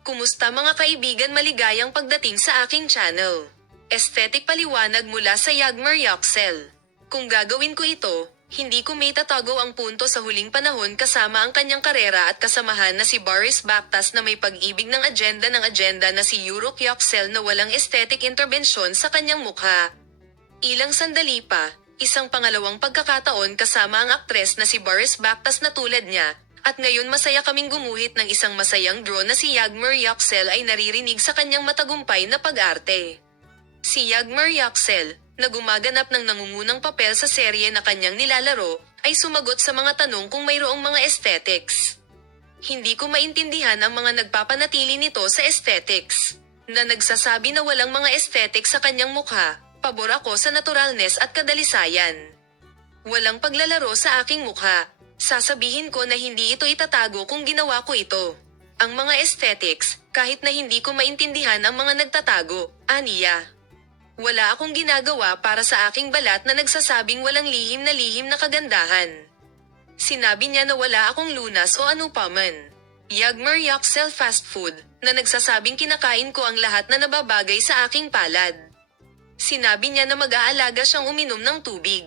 Kumusta mga kaibigan, maligayang pagdating sa aking channel. Aesthetic paliwanag mula sa Yagmer Yoxel. Kung gagawin ko ito, hindi ko may tatago ang punto sa huling panahon kasama ang kanyang karera at kasamahan na si Boris Bactas na may pag-ibig ng agenda na si Yurok Yoxel na walang aesthetic interbensyon sa kanyang mukha. Ilang sandali pa, isang pangalawang pagkakataon kasama ang aktres na si Boris Bactas na tulad niya, at ngayon masaya kaming gumuhit ng isang masayang draw na si Yagmer Yoxel ay naririnig sa kanyang matagumpay na pag-arte. Si Yagmer Yoxel, na gumaganap ng nangungunang papel sa serye na kanyang nilalaro, ay sumagot sa mga tanong kung mayroong mga aesthetics. Hindi ko maintindihan ang mga nagpapanatili nito sa aesthetics, na nagsasabi na walang mga aesthetics sa kanyang mukha. Pabor ako sa naturalness at kadalisayan. Walang paglalaro sa aking mukha. Sasabihin ko na hindi ito itatago kung ginawa ko ito. Ang mga aesthetics, kahit na hindi ko maintindihan ang mga nagtatago, aniya. Wala akong ginagawa para sa aking balat na nagsasabing walang lihim na kagandahan. Sinabi niya na wala akong lunas o ano pa man. Yagmer Yoxel Fast Food, na nagsasabing kinakain ko ang lahat na nababagay sa aking palad. Sinabi niya na mag-aalaga siyang uminom ng tubig.